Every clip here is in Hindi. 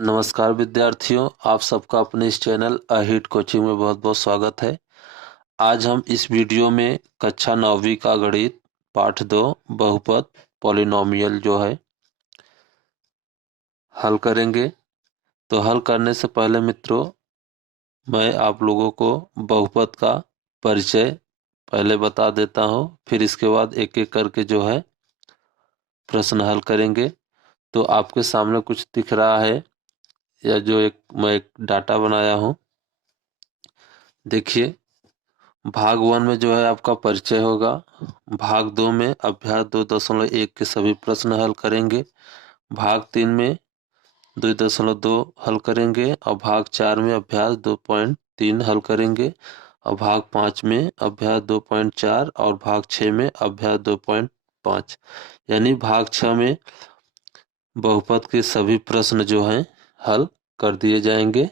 नमस्कार विद्यार्थियों, आप सबका अपने इस चैनल अहिट कोचिंग में बहुत बहुत स्वागत है। आज हम इस वीडियो में कक्षा 9वीं का गणित पाठ 2 बहुपद पॉलिनोमियल जो है हल करेंगे। तो हल करने से पहले मित्रों, मैं आप लोगों को बहुपद का परिचय पहले बता देता हूँ, फिर इसके बाद एक एक करके जो है प्रश्न हल करेंगे। तो आपके सामने कुछ दिख रहा है या जो मैं एक डाटा बनाया हूँ, देखिए। भाग 1 में जो है आपका परिचय होगा। भाग 2 में अभ्यास 2.1 के सभी प्रश्न हल करेंगे। भाग 3 में 2.2 हल करेंगे और भाग 4 में अभ्यास 2.3 हल करेंगे और भाग 5 में अभ्यास 2.4 और भाग 6 में अभ्यास 2.5। यानी भाग 6 में बहुपद के सभी प्रश्न जो हैं हल कर दिए जाएंगे।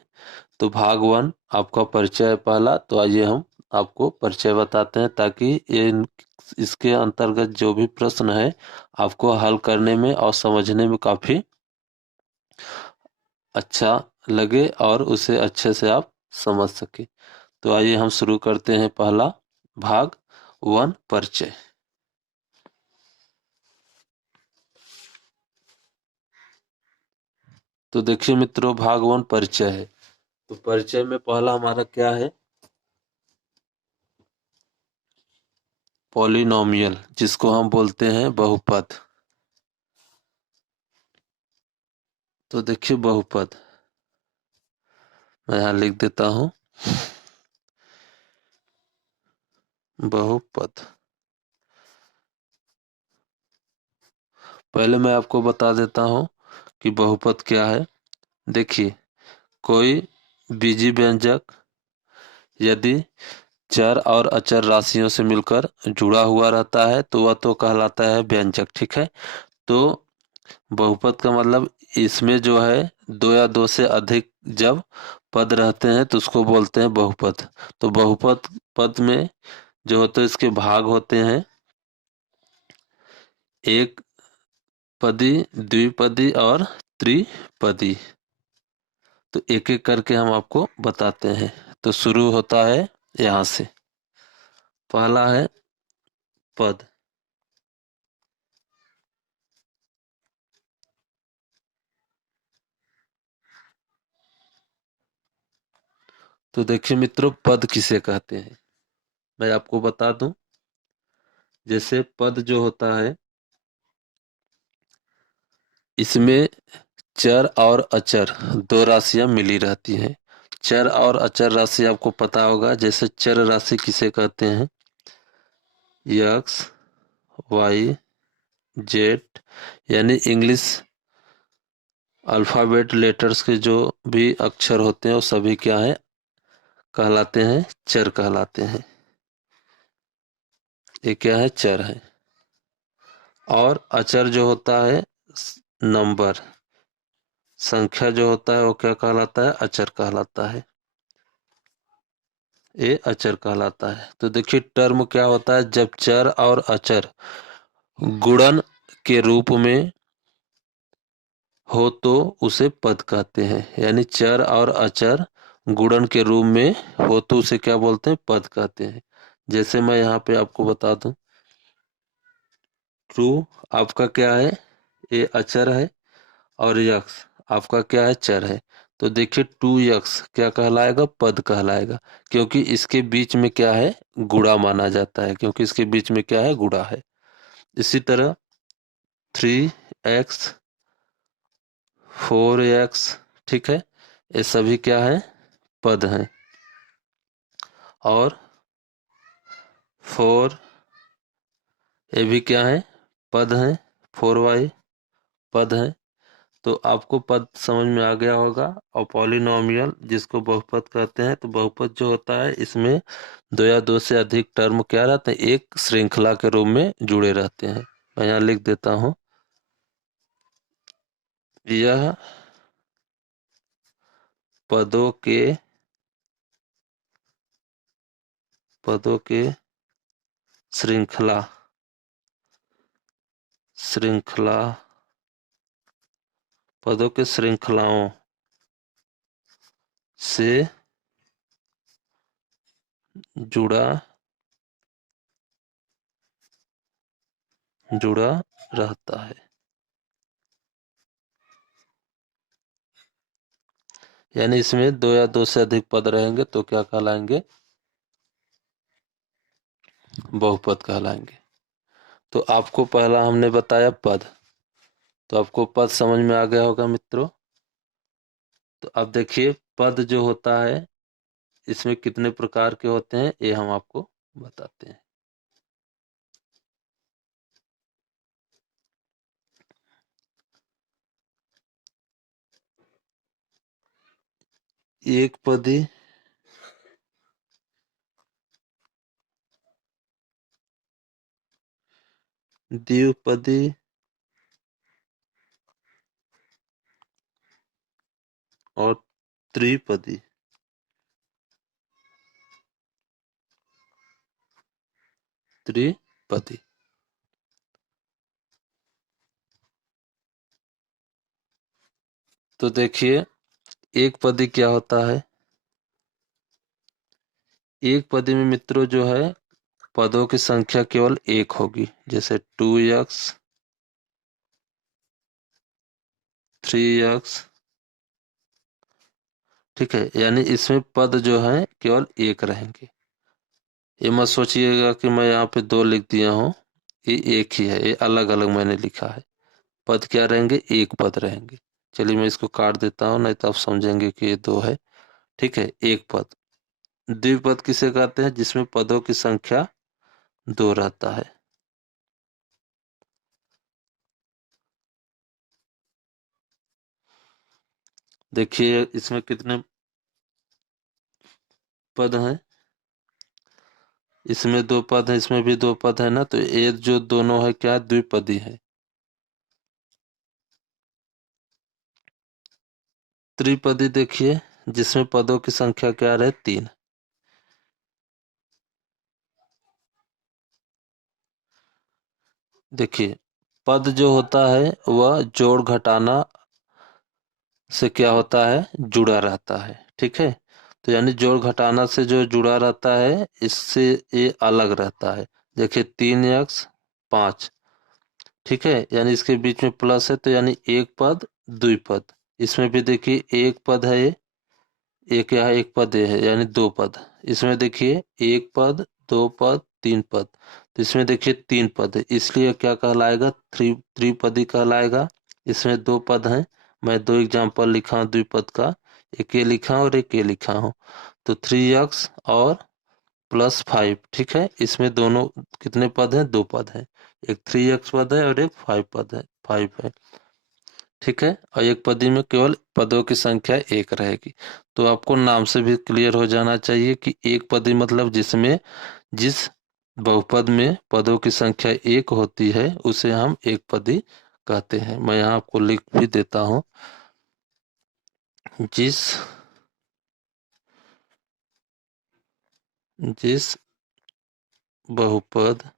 तो भाग 1 आपका परिचय है पहला। तो आइए हम आपको परिचय बताते हैं ताकि इसके अंतर्गत जो भी प्रश्न है आपको हल करने में और समझने में काफी अच्छा लगे और उसे अच्छे से आप समझ सके। तो आइए हम शुरू करते हैं पहला भाग 1 परिचय। तो देखिए मित्रों, भाग 1 परिचय है। तो परिचय में पहला हमारा क्या है? पॉलिनोमियल, जिसको हम बोलते हैं बहुपद। तो देखिए बहुपद, मैं यहाँ लिख देता हूँ बहुपद। पहले मैं आपको बता देता हूँ कि बहुपद क्या है। देखिए, कोई बीजी व्यंजक यदि चर और अचर राशियों से मिलकर जुड़ा हुआ रहता है तो वह तो कहलाता है व्यंजक, ठीक है। तो बहुपद का मतलब इसमें जो है दो या दो से अधिक जब पद रहते हैं तो उसको बोलते हैं बहुपद। तो बहुपद पद में जो होते हैं इसके भाग होते हैं एक पदी, द्विपदी और त्रिपदी। तो एक एक करके हम आपको बताते हैं। तो शुरू होता है यहाँ से। पहला है पद। तो देखिए मित्रों, पद किसे कहते हैं मैं आपको बता दूं। जैसे पद जो होता है इसमें चर और अचर दो राशियां मिली रहती हैं। चर और अचर राशि आपको पता होगा। जैसे चर राशि किसे कहते हैं? एक्स, वाई, जेड, यानी इंग्लिश अल्फाबेट लेटर्स के जो भी अक्षर होते हैं वो सभी क्या है कहलाते हैं? चर कहलाते हैं। ये क्या है? चर है। और अचर जो होता है नंबर, संख्या जो होता है वो क्या कहलाता है? अचर कहलाता है। ये अचर कहलाता है। तो देखिए टर्म क्या होता है, जब चर और अचर गुणन के रूप में हो तो उसे पद कहते हैं। यानी चर और अचर गुणन के रूप में हो तो उसे क्या बोलते हैं? पद कहते हैं। जैसे मैं यहाँ पे आपको बता दूं, ट्रू आपका क्या है? ये अचर है और यक्स आपका क्या है? चर है। तो देखिए 2x क्या कहलाएगा? पद कहलाएगा, क्योंकि इसके बीच में क्या है? गुणा माना जाता है, क्योंकि इसके बीच में क्या है? गुणा है। इसी तरह 3x, 4x, ठीक है, ये सभी क्या है? पद हैं। और 4 ये भी क्या है? पद हैं। 4y पद हैं। तो आपको पद समझ में आ गया होगा। और पॉलिनोमियल जिसको बहुपद कहते हैं, तो बहुपद जो होता है इसमें दो या दो से अधिक टर्म क्या रहते हैं? एक श्रृंखला के रूप में जुड़े रहते हैं। मैं यहाँ लिख देता हूँ, यह पदों के श्रृंखला श्रृंखला पदों के श्रृंखलाओं से जुड़ा जुड़ा रहता है। यानी इसमें दो या दो से अधिक पद रहेंगे तो क्या कहलाएंगे? बहुपद कहलाएंगे। तो आपको पहला हमने बताया पद, तो आपको पद समझ में आ गया होगा मित्रों। तो अब देखिए पद जो होता है इसमें कितने प्रकार के होते हैं ये हम आपको बताते हैं। एक पदी, द्विपदी, और त्रिपदी। त्रिपदी। तो देखिए एक पदी क्या होता है? एक पदी में मित्रों जो है पदों की संख्या केवल एक होगी, जैसे 2x, 3x। ठीक है, यानी इसमें पद जो है केवल एक रहेंगे। ये मत सोचिएगा कि मैं यहाँ पे दो लिख दिया हूँ, ये एक ही है, ये अलग अलग मैंने लिखा है। पद क्या रहेंगे? एक पद रहेंगे। चलिए मैं इसको काट देता हूँ, नहीं तो आप समझेंगे कि ये दो है। ठीक है, एक पद। द्विपद किसे कहते हैं? जिसमें पदों की संख्या दो रहता है। देखिए इसमें कितने पद हैं? इसमें दो पद है, इसमें भी दो पद है ना, तो ये जो दोनों है क्या द्विपदी है। त्रिपदी देखिए जिसमें पदों की संख्या क्या रहे? तीन। देखिए पद जो होता है वह जोड़ घटाना से क्या होता है? जुड़ा रहता है। ठीक है, तो यानी जोड़ घटाना से जो जुड़ा रहता है इससे ये अलग रहता है। देखिए 3x 5। ठीक है, यानी इसके बीच में प्लस है तो यानी एक पद द्विपद। इसमें भी देखिए एक पद है ये, एक यहाँ एक पद ये है, यानी दो पद। इसमें देखिए एक पद, दो पद, तीन पद। तो इसमें देखिए तीन पद है, इसलिए क्या कहलाएगा? त्रिपदी कहलाएगा। इसमें दो पद हैं, मैं दो एग्जांपल लिखा हूँ द्विपद का, एक ये लिखा हूँ और एक ये लिखा हूँ। तो 3x और +5। ठीक है, इसमें दोनों कितने पद हैं? दो पद हैं। एक 3x पद है और एक 5 पद है, 5 है। ठीक है, और एक पदी में केवल पदों की संख्या एक रहेगी। तो आपको नाम से भी क्लियर हो जाना चाहिए कि एक पदी मतलब जिसमें जिस बहुपद में पदों की संख्या एक होती है उसे हम एक पदी कहते हैं। मैं यहाँ आपको लिख भी देता हूँ। जिस जिस बहुपद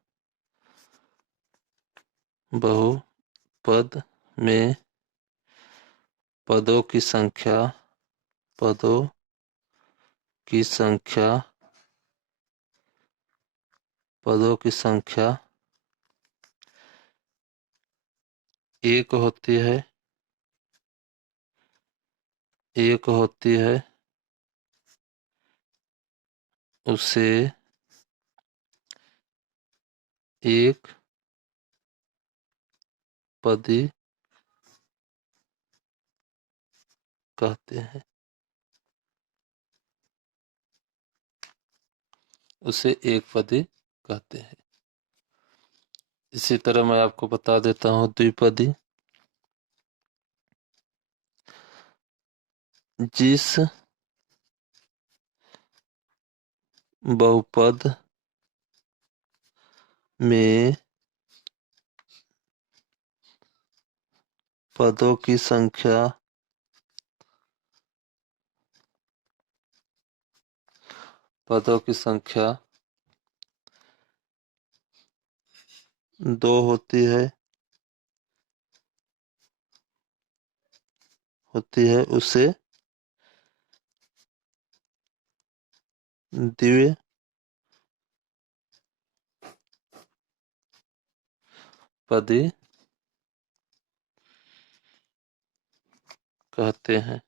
बहुपद में पदों की संख्या पदों की संख्या पदों की संख्या एक होती है, एक होती है, उसे एक पदी कहते हैं। उसे एक पदी कहते हैं। इसी तरह मैं आपको बता देता हूँ द्विपदी। जिस बहुपद में पदों की संख्या पदों की संख्या दो होती है उसे द्विपदी कहते हैं।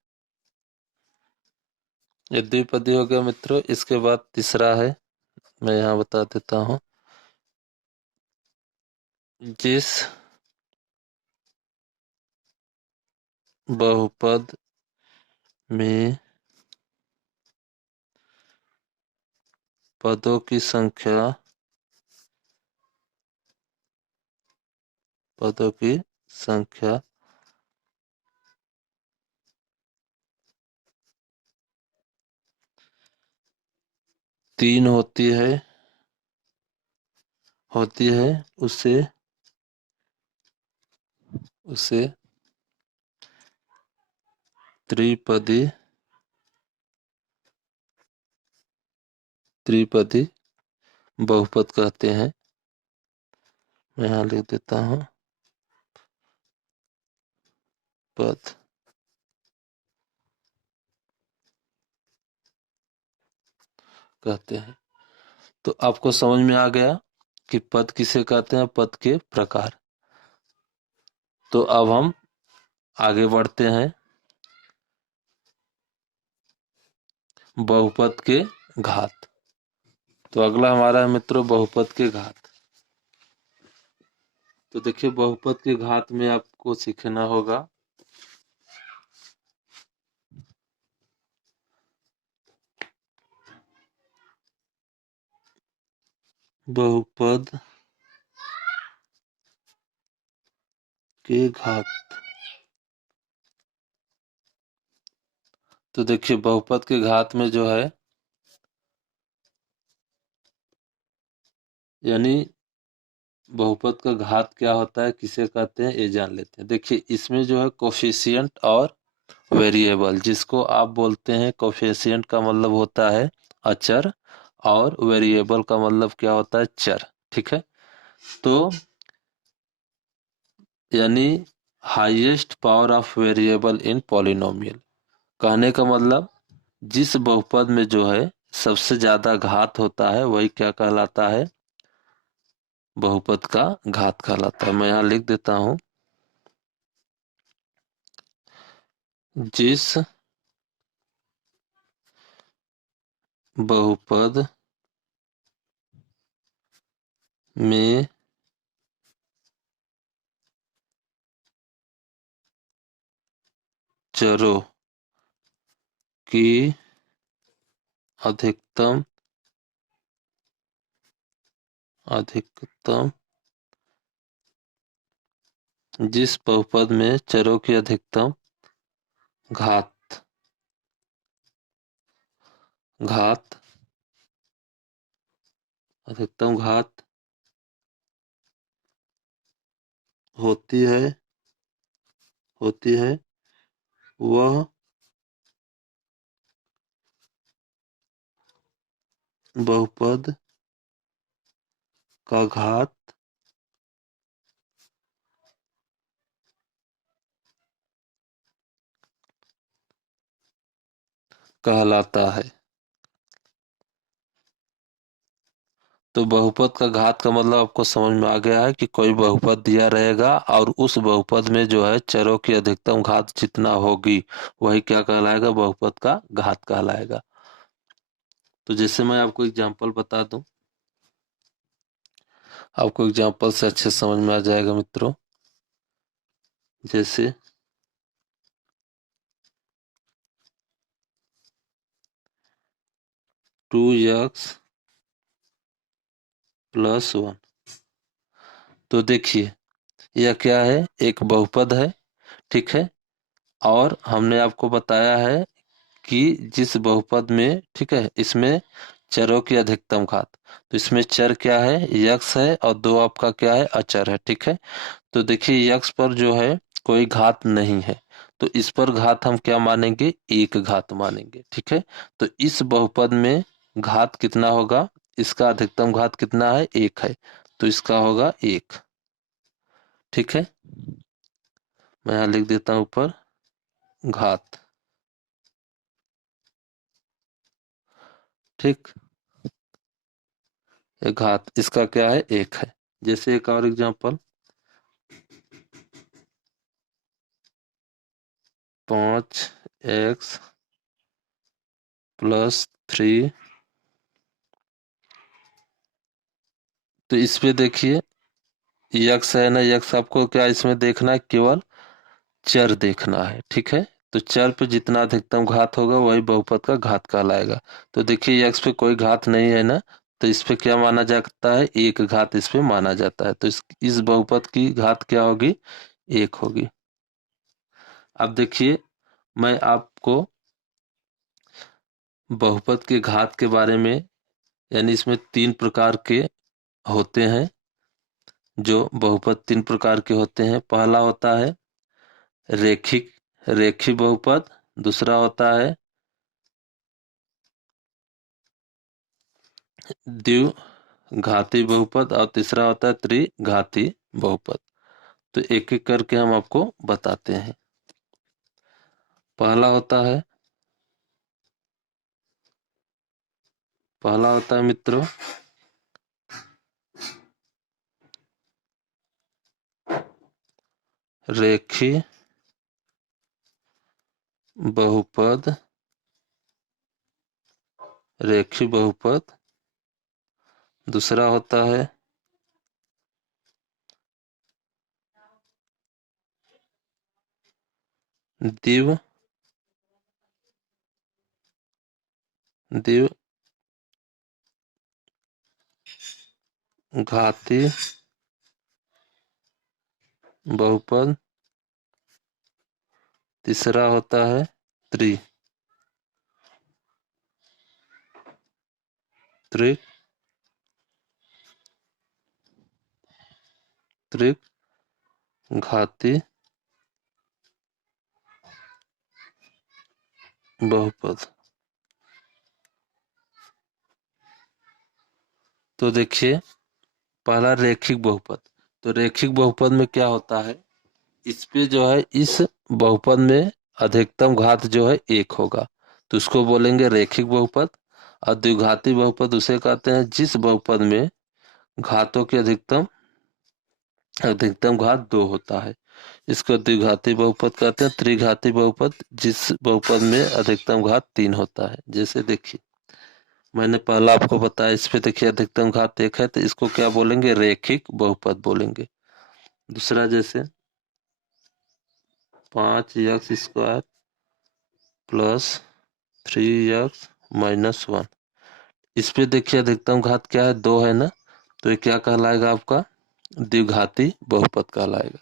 ये द्विपदी हो गया मित्रों। इसके बाद तीसरा है, मैं यहाँ बता देता हूँ। जिस बहुपद में पदों की संख्या 3 होती है उसे त्रिपदी बहुपद कहते हैं। मैं यहाँ लिख देता हूँ, पद कहते हैं। तो आपको समझ में आ गया कि पद किसे कहते हैं, पद के प्रकार। तो अब हम आगे बढ़ते हैं। बहुपद के घात। तो अगला हमारा है मित्रों बहुपद के घात। तो देखिए बहुपद के घात में आपको सीखना होगा बहुपद के घात। तो देखिए बहुपद के घात में जो है, यानी बहुपद का घात क्या होता है, किसे कहते हैं, ये जान लेते हैं। देखिए इसमें जो है कोफिशिएंट और वेरिएबल, जिसको आप बोलते हैं, कोफिशिएंट का मतलब होता है अचर और वेरिएबल का मतलब क्या होता है, चर। ठीक है। तो यानी highest power of variable in polynomial, कहने का मतलब जिस बहुपद में जो है सबसे ज्यादा घात होता है वही क्या कहलाता है, बहुपद का घात कहलाता है। मैं यहाँ लिख देता हूँ, जिस बहुपद में चरों की अधिकतम जिस बहुपद में चरों की अधिकतम घात घात अधिकतम घात होती है वह बहुपद का घात कहलाता है। तो बहुपद का घात का मतलब आपको समझ में आ गया है कि कोई बहुपद दिया रहेगा और उस बहुपद में जो है चरों की अधिकतम घात जितना होगी वही क्या कहलाएगा, बहुपद का घात कहलाएगा। तो जैसे मैं आपको एग्जांपल बता दूं, आपको एग्जांपल से अच्छे समझ में आ जाएगा मित्रों। जैसे 2x + 1। तो देखिए यह क्या है, एक बहुपद है। ठीक है। और हमने आपको बताया है कि जिस बहुपद में, ठीक है, इसमें चरों की अधिकतम घात, तो इसमें चर क्या है, यक्स है, और दो आपका क्या है, अचर है। ठीक है। तो देखिए यक्स पर जो है कोई घात नहीं है, तो इस पर घात हम क्या मानेंगे, एक घात मानेंगे। ठीक है। तो इस बहुपद में घात कितना होगा, इसका अधिकतम घात कितना है, एक है, तो इसका होगा एक। ठीक है। मैं यहाँ लिख देता हूँ ऊपर घात। ठीक, एक घात इसका क्या है, एक है। जैसे एक और एग्जांपल, 5x प्लस 3। तो इस पे देखिए यक्स है ना, यक्स आपको क्या इसमें देखना है, केवल चर देखना है, ठीक है। तो चर पे जितना अधिकतम घात होगा वही बहुपद का घात कहलाएगा। तो देखिए यक्स पे कोई घात नहीं है ना, तो इस पे क्या माना जाता है, एक घात इस पे माना जाता है। तो इस बहुपद की घात क्या होगी, एक होगी। अब देखिए मैं आपको बहुपद के घात के बारे में, यानी इसमें तीन प्रकार के होते हैं। जो बहुपद तीन प्रकार के होते हैं, पहला होता है रेखिक रेखी बहुपद, दूसरा होता है द्विघाती बहुपद और तीसरा होता है त्रिघाती बहुपद। तो एक एक करके हम आपको बताते हैं। पहला होता है मित्रों रेखी बहुपद। दूसरा होता है द्विघाती बहुपद। तीसरा होता है त्रि त्रि त्रिघाती बहुपद। तो देखिए पहला रेखिक बहुपद। तो रेखिक बहुपद में क्या होता है, इस पे जो है इस बहुपद में अधिकतम घात जो है एक होगा, तो उसको बोलेंगे रेखिक बहुपद। और द्विघाती बहुपद उसे कहते हैं जिस बहुपद में घातों की अधिकतम घात दो होता है, इसको द्विघाती बहुपद कहते हैं। त्रिघाती बहुपद जिस बहुपद में अधिकतम घात तीन होता है। जैसे देखिए मैंने पहला आपको बताया, इस पे देखिए अधिकतम घात एक है, तो इसको क्या बोलेंगे, रेखिक बहुपद बोलेंगे। दूसरा जैसे 5x² प्लस 3x माइनस 1। इस पे देखिए अधिकतम घात क्या है, दो है ना, तो ये क्या कहलाएगा, आपका द्विघाती बहुपद कहलाएगा।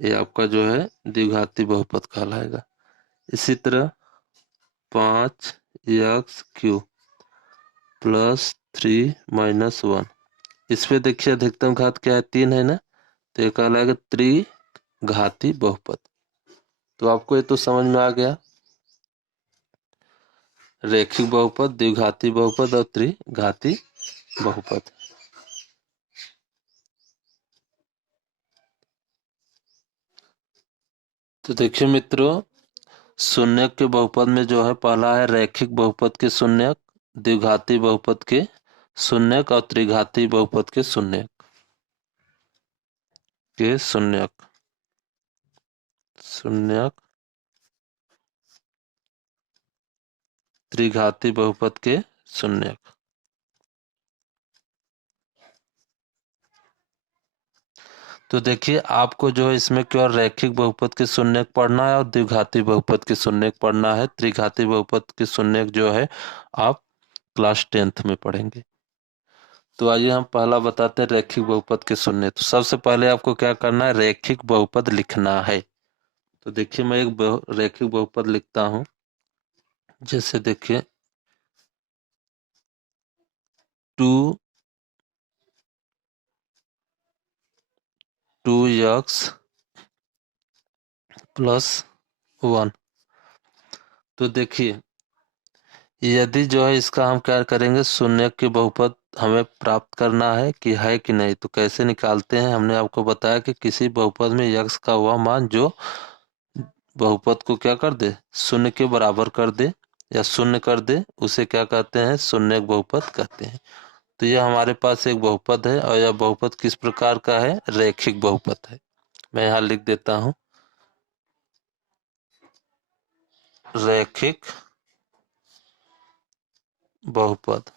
ये आपका जो है द्विघाती बहुपद कहलाएगा। इसी तरह 5x³ प्लस 3 माइनस 1। इस पे देखिए अधिकतम घात क्या है, तीन है ना, तो ये कहलाएगा त्रिघाती बहुपद। तो आपको ये तो समझ में आ गया, रेखिक बहुपद, द्विघाती बहुपद और त्रिघाती बहुपद। तो देखिए मित्रों, शून्यक के बहुपद में जो है पहला है रैखिक बहुपद के शून्यक, द्विघाती बहुपद के शून्यक और त्रिघाती बहुपद के शून्यक त्रिघाती बहुपद के शून्यक। तो देखिए आपको जो है इसमें केवल रैखिक बहुपद के शून्यक पढ़ना है और द्विघाती बहुपद के शून्यक पढ़ना है। त्रिघाती बहुपद के शून्यक जो है आप क्लास 10th में पढ़ेंगे। तो आइए हम पहला बताते हैं रैखिक बहुपद के शून्य। तो सबसे पहले आपको क्या करना है, रैखिक बहुपद लिखना है। तो देखिए मैं एक रैखिक बहुपद लिखता हूं। जैसे देखिए 2x प्लस 1। तो देखिए यदि जो है इसका हम क्या करेंगे, शून्य के बहुपद हमें प्राप्त करना है कि नहीं। तो कैसे निकालते हैं, हमने आपको बताया कि किसी बहुपद में यक्स का वह मान जो बहुपद को क्या कर दे, शून्य के बराबर कर दे। या शून्य कर दे उसे क्या कहते हैं, शून्यक बहुपद कहते हैं। तो यह हमारे पास एक बहुपद है और यह बहुपद किस प्रकार का है, रैखिक बहुपद है। मैं यहाँ लिख देता हूँ रैखिक बहुपद।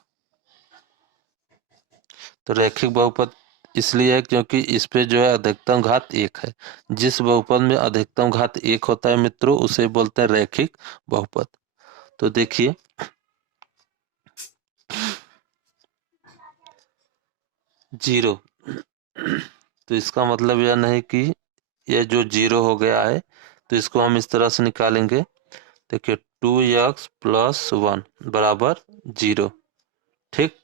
तो रैखिक बहुपद इसलिए है क्योंकि इस पे जो है अधिकतम घात 1 है। जिस बहुपद में अधिकतम घात 1 होता है मित्रों उसे बोलते हैं रैखिक बहुपद। तो देखिए 0, तो इसका मतलब यह नहीं कि यह जो 0 हो गया है, तो इसको हम इस तरह से निकालेंगे। देखिए 2x + 1 बराबर 0, ठीक।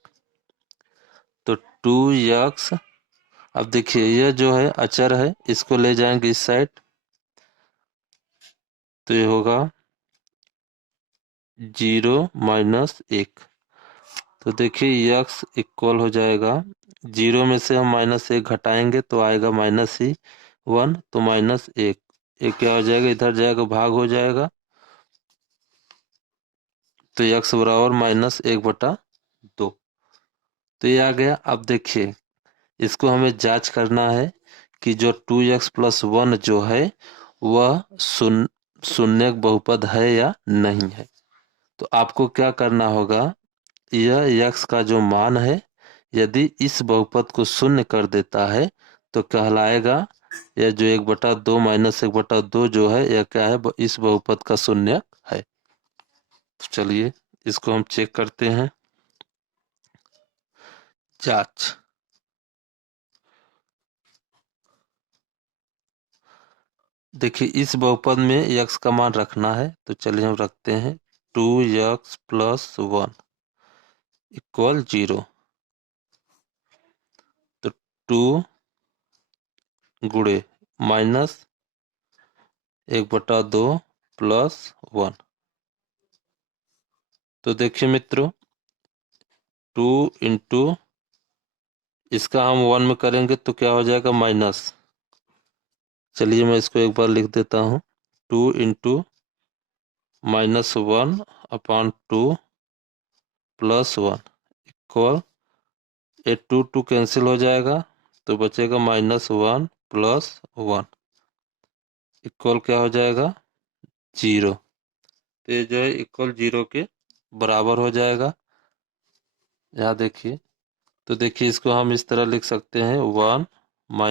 तो 2x, अब देखिए यह जो है अचर है, इसको ले जाएंगे इस साइड, तो ये होगा 0 - 1। तो देखिए x इक्वल हो जाएगा, 0 में से हम -1 घटाएंगे तो आएगा -1, तो -1, एक क्या हो जाएगा, इधर जाएगा भाग हो जाएगा, तो x बराबर -1/2। तो ये आ गया। अब देखिए इसको हमें जांच करना है कि जो 2x + 1 जो है वह शून्यक बहुपद है या नहीं है। तो आपको क्या करना होगा, यह x का जो मान है यदि इस बहुपद को शून्य कर देता है तो कहलाएगा यह जो 1/2 - 1/2 जो है यह क्या है, इस बहुपद का शून्यक है। तो चलिए इसको हम चेक करते हैं। जांच, देखिए इस बहुपद में x का मान रखना है, तो चलिए हम रखते हैं 2x + 1 = 0। तो 2 गुणे -1/2 + 1। तो देखिए मित्रों 2 इंटू इसका हम 1 में करेंगे तो क्या हो जाएगा, माइनस। चलिए मैं इसको एक बार लिख देता हूँ, 2 इंटू -1/2 + 1 इक्वल, ये 2 2 कैंसिल हो जाएगा तो बचेगा -1 + 1 इक्वल क्या हो जाएगा, 0। तो ये जो है इक्वल 0 के बराबर हो जाएगा। यहाँ देखिए, तो देखिए इसको हम इस तरह लिख सकते हैं 1 -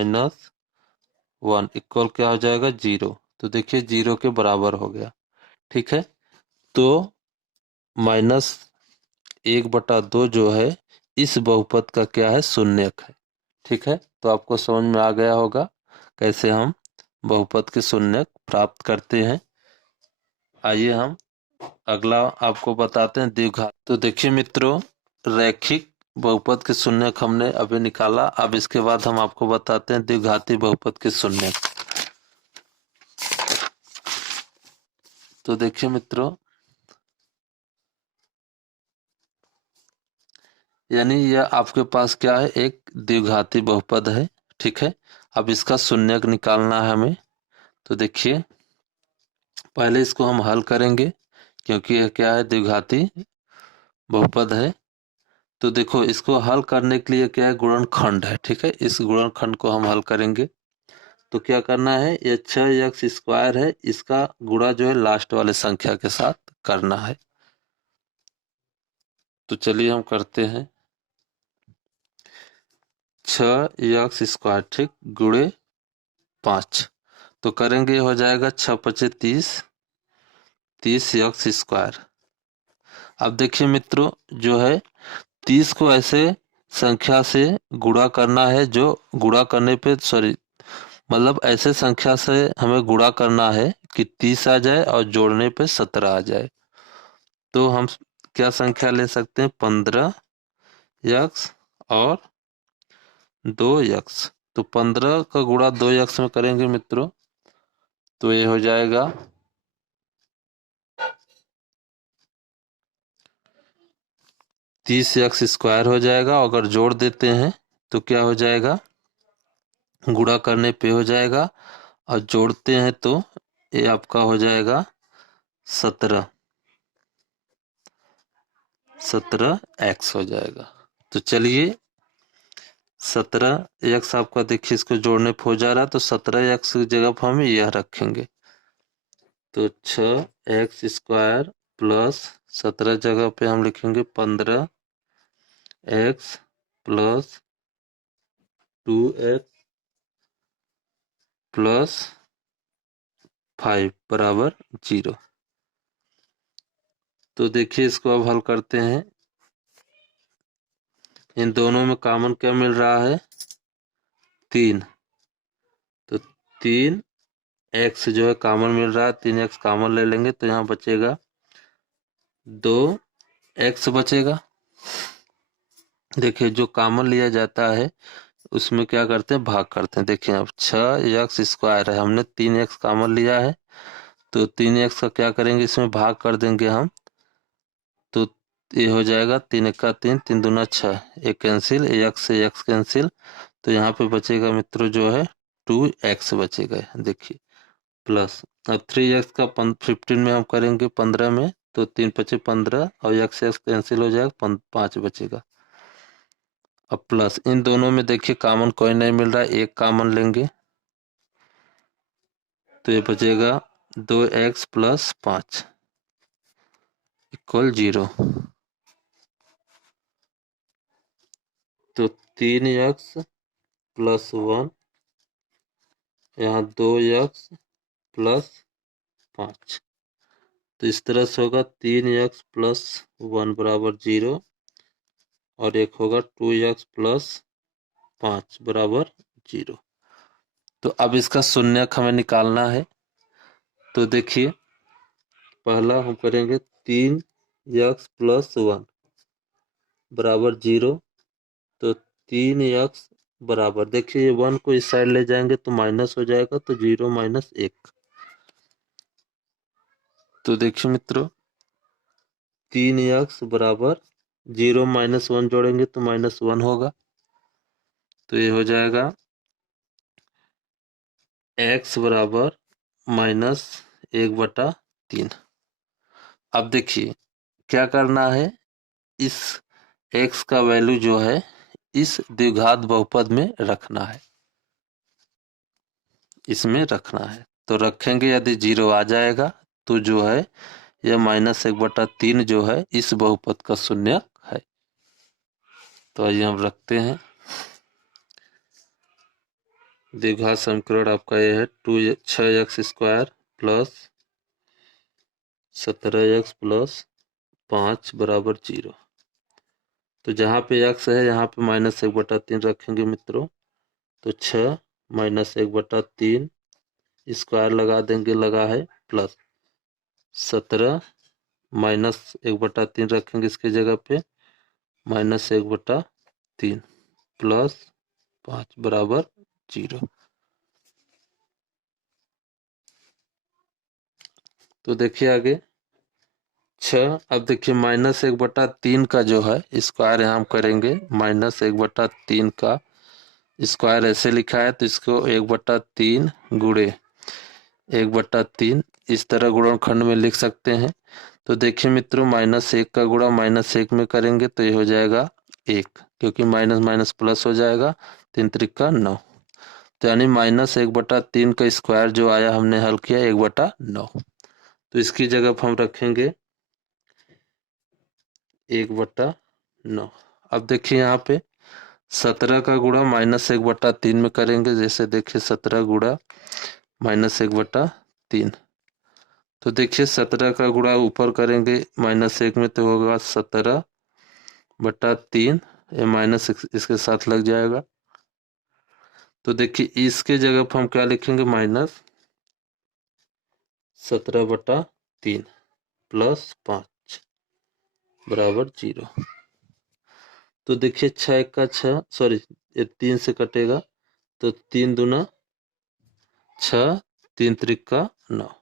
1 इक्वल क्या हो जाएगा, 0। तो देखिए 0 के बराबर हो गया, ठीक है। तो -1/2 जो है इस बहुपद का क्या है, शून्यक है, ठीक है। तो आपको समझ में आ गया होगा कैसे हम बहुपद के शून्यक प्राप्त करते हैं। आइए हम अगला आपको बताते हैं द्विघात। तो देखिए मित्रों रैखिक बहुपद के शून्यक हमने अभी निकाला, अब इसके बाद हम आपको बताते हैं द्विघाती बहुपद के शून्यक। तो देखिए मित्रों, यानी यह आपके पास क्या है, एक द्विघाती बहुपद है, ठीक है। अब इसका शून्यक निकालना है हमें। तो देखिए पहले इसको हम हल करेंगे क्योंकि यह क्या है, द्विघाती बहुपद है। तो देखो इसको हल करने के लिए क्या है, गुणनखंड है, ठीक है। इस गुणनखंड को हम हल करेंगे तो क्या करना है, ये 6x² है, इसका गुणा जो है लास्ट वाले संख्या के साथ करना है। तो चलिए हम करते हैं 6x², ठीक, गुणे 5। तो करेंगे हो जाएगा 6×5 = 30, 30x²। अब देखिए मित्रों जो है 30 को ऐसे संख्या से गुणा करना है जो गुणा करने पे मतलब ऐसे संख्या से हमें गुणा करना है कि 30 आ जाए और जोड़ने पे 17 आ जाए। तो हम क्या संख्या ले सकते हैं, 15x और 2x। तो 15 का गुणा 2x में करेंगे मित्रों तो ये हो जाएगा 30x² हो जाएगा। अगर जोड़ देते हैं तो क्या हो जाएगा, गुणा करने पे हो जाएगा और जोड़ते हैं तो ये आपका हो जाएगा 17। 17x हो जाएगा। तो चलिए 17x आपका देखिए इसको जोड़ने पे हो जा रहा है, तो 17x की जगह पर हम यह रखेंगे, तो 6x² प्लस 17 जगह पे हम लिखेंगे 15x प्लस 2x प्लस 5 बराबर 0। तो देखिए इसको अब हल करते हैं। इन दोनों में कॉमन क्या मिल रहा है? 3। तो 3x जो है कॉमन मिल रहा है, 3x कॉमन ले लेंगे तो यहाँ बचेगा 2x बचेगा। देखिए जो कॉमन लिया जाता है उसमें क्या करते हैं, भाग करते हैं। देखिए अब 6x² है, हमने 3x कॉमन लिया है, तो 3x का क्या करेंगे, इसमें भाग कर देंगे हम, तो ये हो जाएगा 3 1 3, 3 दूना 6, एक कैंसिल, x से x कैंसिल, तो यहाँ पे बचेगा मित्रों जो है 2x बचेगा। देखिए प्लस अब 3x का 15 में हम करेंगे 15 में, तो 3 5 15 और x से x कैंसिल हो जाएगा, 5 बचेगा। अब प्लस इन दोनों में देखिए कॉमन कोई नहीं मिल रहा है, एक कॉमन लेंगे तो ये बचेगा 2x प्लस 5 इक्वल 0। तो 3x प्लस 1, यहाँ 2x प्लस 5, तो इस तरह से होगा 3x प्लस 1 बराबर 0 और एक होगा 2x प्लस 5 बराबर 0। तो अब इसका शून्यक हमें निकालना है। तो देखिए पहला हम करेंगे 3x प्लस 1 बराबर 0, तो 3x बराबर, देखिए ये 1 को इस साइड ले जाएंगे तो माइनस हो जाएगा, तो 0 माइनस 1। तो देखिए मित्रों 3x बराबर 0 माइनस 1 जोड़ेंगे तो -1 होगा, तो ये हो जाएगा x बराबर -1/3। अब देखिए क्या करना है, इस x का वैल्यू जो है इस द्विघात बहुपद में रखना है, इसमें रखना है। तो रखेंगे, यदि 0 आ जाएगा तो जो है यह -1/3 जो है इस बहुपद का शून्य है। तो आइए हम रखते हैं। द्विघात समीकरण आपका यह है 6x² प्लस 17x प्लस 5 बराबर 0। तो जहाँ पे x है यहाँ पे -1/3 रखेंगे मित्रों, तो 6 -1/3 स्क्वायर लगा देंगे, लगा है, प्लस 17 -1/3 रखेंगे इसके जगह पे, -1/3 प्लस 5 बराबर 0। तो देखिए आगे 6, अब देखिए -1/3 का जो है स्क्वायर यहाँ हम करेंगे, -1/3 का स्क्वायर ऐसे लिखा है तो इसको 1/3 गुणे 1/3 इस तरह गुणनखंड में लिख सकते हैं। तो देखिए मित्रों -1 का गुणा -1 में करेंगे तो ये हो जाएगा 1, क्योंकि माइनस माइनस प्लस हो जाएगा, 3 त्रिका 9, तो यानी -1/3 का स्क्वायर जो आया हमने हल किया 1/9। तो इसकी जगह पर हम रखेंगे 1/9। अब देखिए यहाँ पे 17 का गुणा -1/3 में करेंगे, जैसे देखिए 17 गुणा -1/3, तो देखिए 17 का गुणा ऊपर करेंगे -1 में तो होगा 17/3, ये माइनस इसके साथ लग जाएगा। तो देखिए इसके जगह पर हम क्या लिखेंगे, -17/3 प्लस 5 बराबर 0। तो देखिए 6 1 का 6, सॉरी ये 3 से कटेगा, तो 3 दूना 6, 3 त्रिका 9।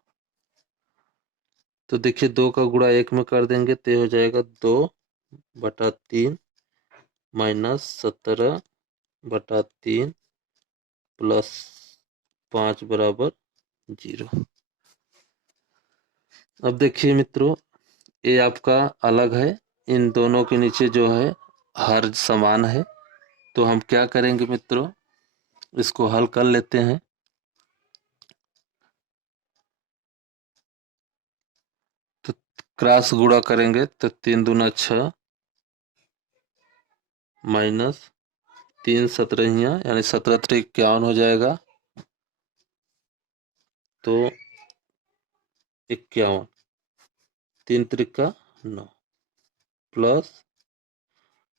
तो देखिए 2 का गुणा 1 में कर देंगे तो ये हो जाएगा 2/3 -17/3 प्लस 5 बराबर 0। अब देखिए मित्रों ये आपका अलग है, इन दोनों के नीचे जो है हर समान है, तो हम क्या करेंगे मित्रों, इसको हल कर लेते हैं। तो क्रॉस गुणा करेंगे तो 3 दूना 6 माइनस 3 सत्रहियाँ यानी 17 त्रिक 51 हो जाएगा। तो 51 3 त्रिक का 9 प्लस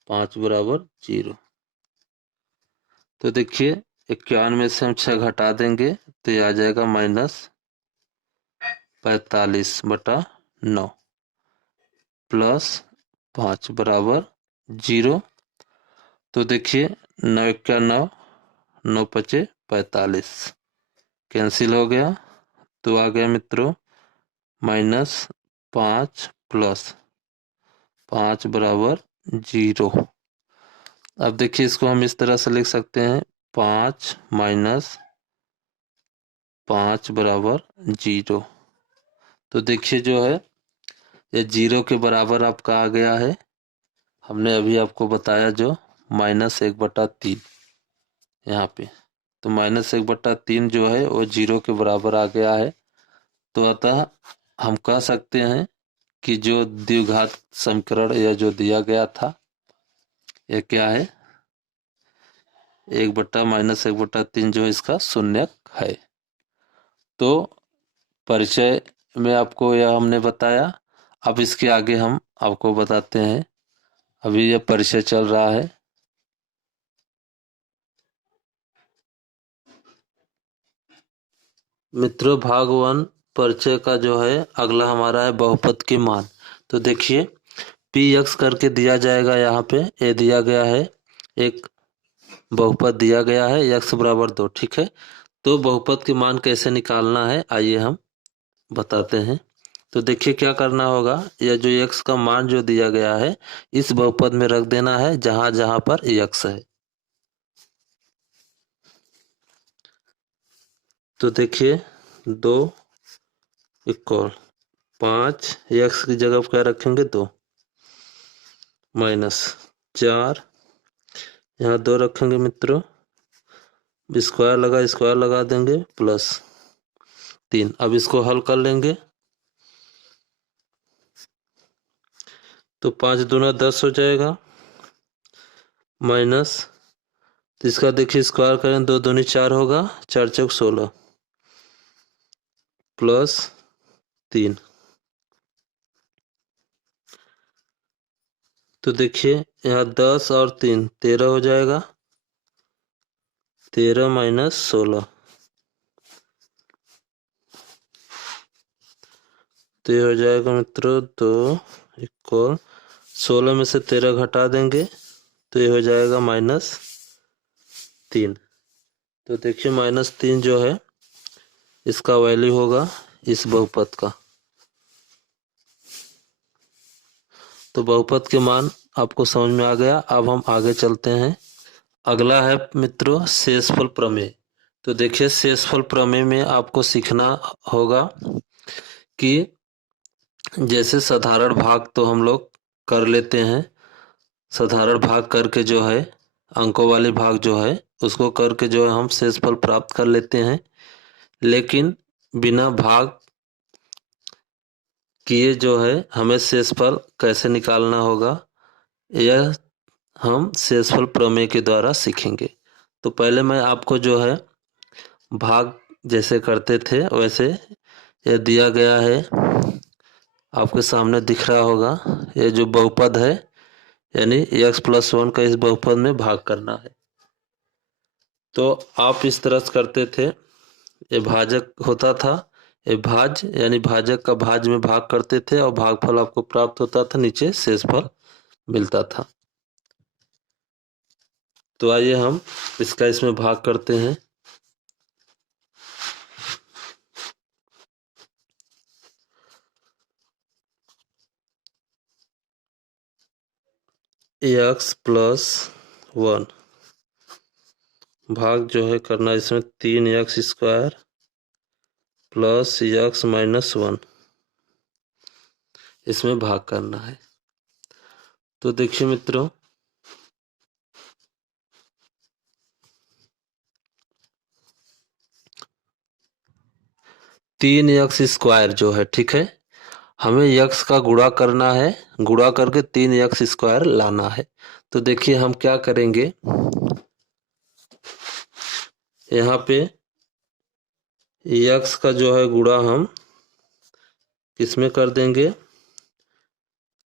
5 बराबर 0। तो देखिए 51 में से हम 6 घटा देंगे तो ये आ जाएगा -45/9 प्लस 5 बराबर 0। तो देखिए 9 का 9, 9 पचे 45 कैंसिल हो गया। तो आ गया मित्रों -5 प्लस 5 बराबर 0। अब देखिए इसको हम इस तरह से लिख सकते हैं 5 माइनस 5 बराबर 0। तो देखिए जो है ये 0 के बराबर आपका आ गया है। हमने अभी आपको बताया जो -1/3 यहाँ पे, तो -1/3 जो है वो 0 के बराबर आ गया है। तो अतः हम कह सकते हैं कि जो द्विघात समीकरण या जो दिया गया था ये क्या है, 1/-1/3 जो इसका शून्यक है। तो परिचय में आपको यह हमने बताया। अब इसके आगे हम आपको बताते हैं। अभी यह परिचय चल रहा है। मित्रों भाग 1 परिचय का जो है अगला हमारा है बहुपद के मान। तो देखिए px करके दिया जाएगा, यहाँ पे ये दिया गया है, एक बहुपद दिया गया है x बराबर 2, ठीक है। तो बहुपद के मान कैसे निकालना है आइए हम बताते हैं। तो देखिए क्या करना होगा, यह जो x का मान जो दिया गया है इस बहुपद में रख देना है जहां जहां पर x है। तो देखिए 2 इक्वल 5, x की जगह पर क्या रखेंगे 2, माइनस 4, यहाँ 2 रखेंगे मित्रों, स्क्वायर लगा देंगे प्लस 3। अब इसको हल कर लेंगे तो 5 दूना 10 हो जाएगा, माइनस तो इसका देखिए स्क्वायर करें 2 दूनी 4 होगा, 4 चौक 16 प्लस 3। तो देखिए यहाँ 10 और 3 13 हो जाएगा, 13 माइनस 16। तो ये हो जाएगा मित्रों 2 इक्वल 16 में से 13 घटा देंगे तो ये हो जाएगा -3। तो देखिए -3 जो है इसका वैल्यू होगा इस बहुपद का। तो बहुपद के मान आपको समझ में आ गया। अब हम आगे चलते हैं। अगला है मित्रों शेषफल प्रमेय। तो देखिए शेषफल प्रमेय में आपको सीखना होगा कि जैसे साधारण भाग तो हम लोग कर लेते हैं, साधारण भाग करके जो है अंकों वाले भाग जो है उसको करके जो है हम शेषफल प्राप्त कर लेते हैं। लेकिन बिना भाग किए जो है हमें शेषफल कैसे निकालना होगा यह हम शेषफल प्रमेय के द्वारा सीखेंगे। तो पहले मैं आपको जो है भाग जैसे करते थे वैसे यह दिया गया है, आपके सामने दिख रहा होगा। ये जो बहुपद है यानी x+1 का इस बहुपद में भाग करना है। तो आप इस तरह से करते थे, ये भाजक होता था, ये भाज यानी भाजक का भाज में भाग करते थे और भागफल आपको प्राप्त होता था, नीचे शेषफल मिलता था। तो आइए हम इसका इसमें भाग करते हैं। x+1 भाग जो है करना इसमें 3x² प्लस x-1 इसमें भाग करना है। तो देखिए मित्रों, तीन यक्स स्क्वायर जो है, ठीक है, हमें यक्स का गुणा करना है, गुणा करके तीन यक्स स्क्वायर लाना है। तो देखिए हम क्या करेंगे, यहाँ पे यक्स का जो है गुणा हम किसमें कर देंगे,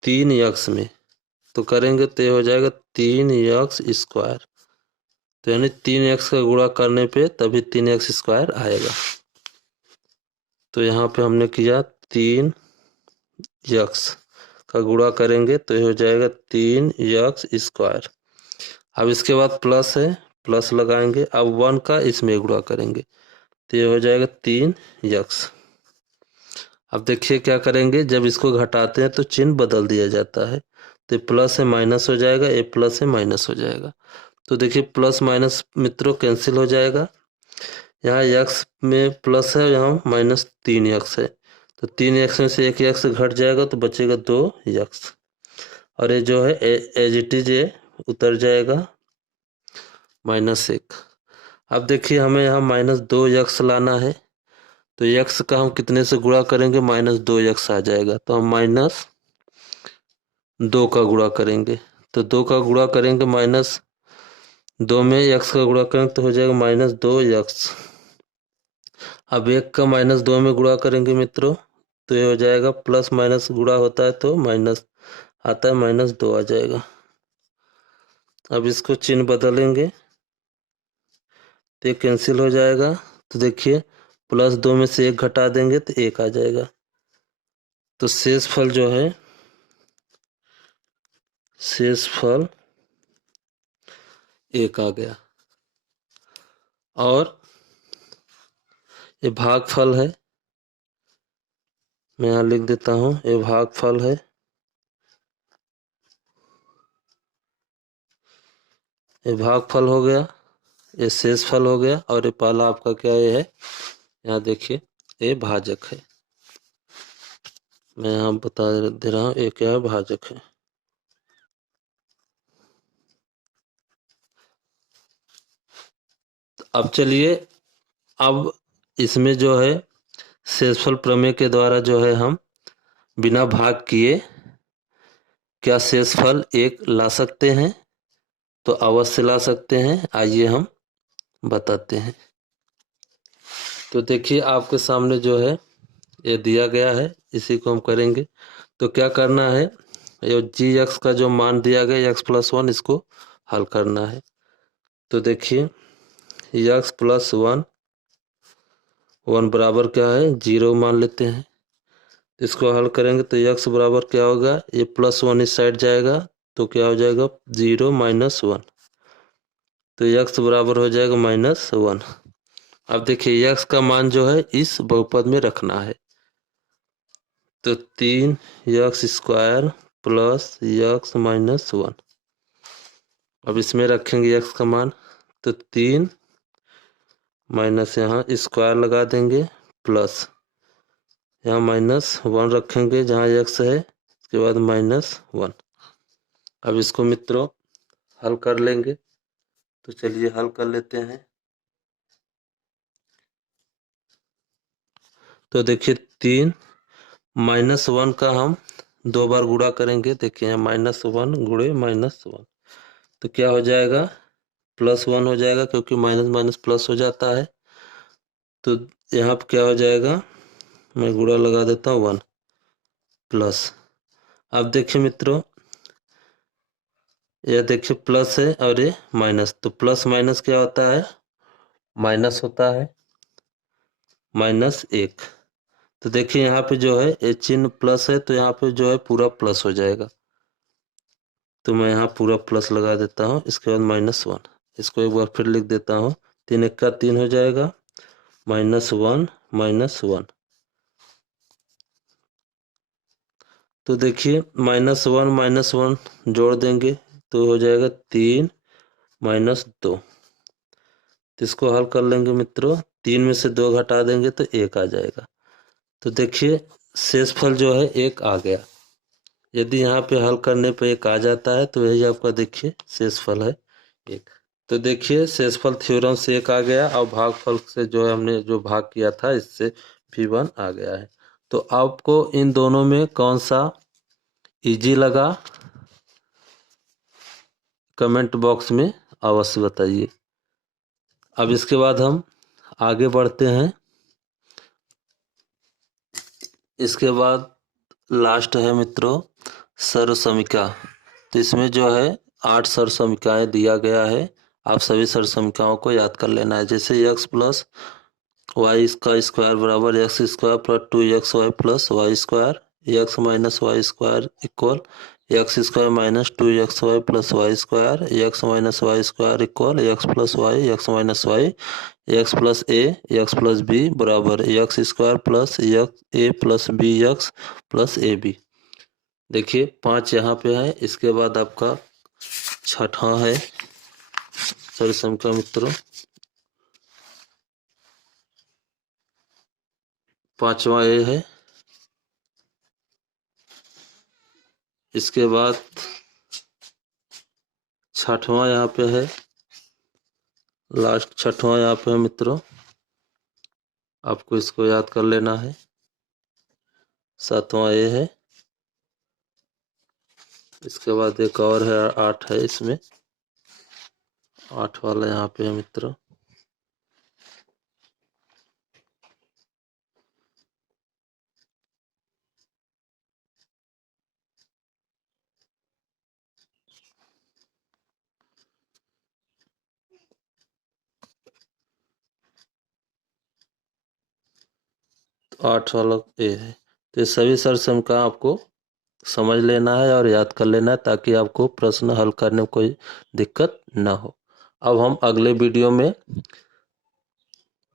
तीन यक्स में। तो करेंगे तो ये हो जाएगा तीन यक्स स्क्वायर। तो यानी तीन यक्स का गुणा करने पे तभी तीन यक्स स्क्वायर आएगा। तो यहाँ पे हमने किया तीन यक्स का गुणा करेंगे तो ये हो जाएगा तीन यक्स स्क्वायर। अब इसके बाद प्लस है, प्लस लगाएंगे। अब वन का इसमें गुणा करेंगे तो ये हो जाएगा तीन यक्स। अब देखिए क्या करेंगे, जब इसको घटाते हैं तो चिन्ह बदल दिया जाता है। तो ये प्लस है माइनस हो जाएगा, ये प्लस है माइनस हो जाएगा। तो देखिए प्लस माइनस मित्रों कैंसिल हो जाएगा। यहाँ यक्स में प्लस है, यहाँ माइनस तीन यक्स है। तो तीन यक्स में से एक यक्स घट जाएगा तो बचेगा दो यक्स। और ये जो है एज इट इज ये उतर जाएगा माइनस एक। अब देखिए हमें यहाँ माइनस दो यक्स लाना है। तो यक्स का हम कितने से गुणा करेंगे, माइनस दो यक्स आ जाएगा। तो हम माइनस दो का गुणा करेंगे। तो दो का गुणा करेंगे, माइनस दो में यक्स का गुणा करेंगे तो हो जाएगा माइनस दो यक्स। अब एक का माइनस दो में गुणा करेंगे मित्रों तो ये हो जाएगा, प्लस माइनस गुणा होता है तो माइनस आता है, माइनस दो आ जाएगा। अब इसको चिन्ह बदलेंगे तो ये कैंसिल हो जाएगा। तो देखिए प्लस दो में से एक घटा देंगे तो एक आ जाएगा। तो शेष फल जो है, शेष फल एक आ गया। और ये भागफल है, मैं यहाँ लिख देता हूँ, ये भागफल है। ये भागफल हो गया, ये शेषफल हो गया, और ये पहला आपका क्या ये है, यहाँ देखिए ये भाजक है। मैं यहाँ बता दे रहा हूँ ये क्या है, भाजक है। अब चलिए, अब इसमें जो है शेषफल प्रमेय के द्वारा जो है हम बिना भाग किए क्या शेषफल एक ला सकते हैं। तो अवश्य ला सकते हैं, आइए हम बताते हैं। तो देखिए आपके सामने जो है ये दिया गया है, इसी को हम करेंगे। तो क्या करना है, ये जी एक्स का जो मान दिया गया एक्स प्लस वन, इसको हल करना है। तो देखिए एक्स प्लस वन, वन बराबर क्या है, जीरो मान लेते हैं। इसको हल करेंगे तो एक्स बराबर क्या होगा, ये प्लस वन इस साइड जाएगा तो क्या हो जाएगा, जीरो माइनस वन। तो एक्स बराबर हो जाएगा माइनस वन। अब देखिए एक्स का मान जो है इस बहुपद में रखना है। तो तीन x square plus x minus one. अब इसमें रखेंगे एक्स का मान, तो तीन माइनस यहाँ स्क्वायर लगा देंगे, प्लस यहाँ माइनस वन रखेंगे जहाँ एक्स है, इसके बाद माइनस वन। अब इसको मित्रों हल कर लेंगे। तो चलिए हल कर लेते हैं। तो देखिए तीन माइनस वन का हम दो बार गुणा करेंगे। देखिए माइनस वन गुणे माइनस वन, तो क्या हो जाएगा, प्लस वन हो जाएगा, क्योंकि माइनस माइनस प्लस हो जाता है। तो यहाँ पे क्या हो जाएगा, मैं गुणा लगा देता हूँ वन प्लस। अब देखिए मित्रों, यह देखिए प्लस है और ये माइनस, तो प्लस माइनस क्या होता है, माइनस होता है, माइनस एक। तो देखिए यहाँ पे जो है ये चिन्ह प्लस है, तो यहाँ पे जो है पूरा प्लस हो जाएगा। तो मैं यहाँ पूरा प्लस लगा देता हूँ, इसके बाद माइनस वन। इसको एक बार फिर लिख देता हूँ, तीन एक का तीन हो जाएगा, माइनस वन माइनस वन। तो देखिए माइनस वन जोड़ देंगे तो हो जाएगा तीन माइनस दो। तो इसको हल कर लेंगे मित्रों, तीन में से दो घटा देंगे तो एक आ जाएगा। तो देखिए शेषफल जो है एक आ गया। यदि यहाँ पे हल करने पे एक आ जाता है तो यही आपका देखिए शेषफल है एक। तो देखिए शेषफल थ्योरम से एक आ गया और भागफल से जो है हमने जो भाग किया था इससे भी 1 आ गया है। तो आपको इन दोनों में कौन सा इजी लगा कमेंट बॉक्स में अवश्य बताइए। अब इसके बाद हम आगे बढ़ते हैं। इसके बाद लास्ट है मित्रों सर्व समीकरण। तो इसमें जो है 8 सर्व समीकरण दिया गया है। आप सभी सर्व समीकरणों को याद कर लेना है। जैसे x प्लस वाई का स्क्वायर बराबर X square plus 2xy plus Y square, X minus Y square equal X square minus 2xy plus Y square, X minus Y square equal X plus Y, X minus Y, X plus A, X plus B बराबर X square plus A plus B X plus A B. देखिए 5 यहाँ पे है। इसके बाद आपका छठा है सर्व समीकरण मित्रों, 5वां ए है। इसके बाद 6वां यहाँ पे है, लास्ट 6वां यहाँ पे है मित्रों, आपको इसको याद कर लेना है। 7वां ए है। इसके बाद एक और है 8 है इसमें, 8 वाला यहाँ पे है मित्रों। तो 8 वाला ए है। तो ये सभी सर्व समीकरण आपको समझ लेना है और याद कर लेना है ताकि आपको प्रश्न हल करने में कोई दिक्कत ना हो। अब हम अगले वीडियो में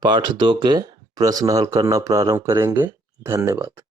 पाठ 2 के प्रश्न हल करना प्रारंभ करेंगे। धन्यवाद।